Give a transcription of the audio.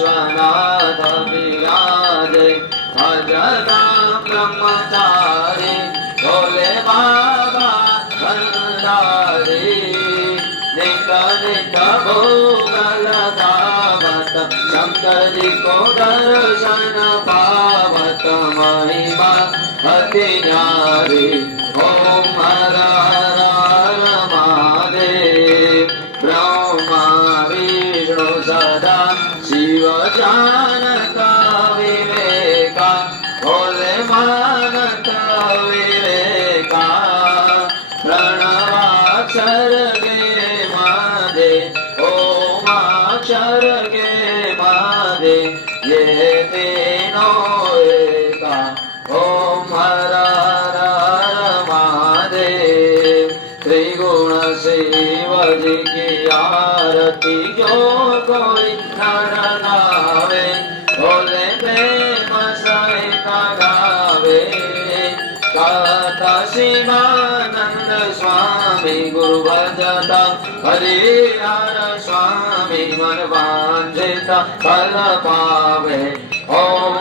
विश्वनाथ विराजे भजता ब्रह्मचारी भोले बाबा भंडारी नित नित भोग लगावत शंकर जी को दर्शन पावत महिमा अति न्यारी ओम हर हर हर महादेव ब्रह्मा विष्णु सदा शिव जानता विवेका भोले मानता विवेका प्रणवाक्षर के मादे ओमाक्षर के मादे ये तीनों एका ओम हर हर हर महादेव त्रिगुण शिव जी की आरती जो कोई नर गावे भोले प्रेम सहित गावे कहता शिवानंद स्वामी गुरु भजता हरिहर स्वामी मन वांछित फल पावे ओम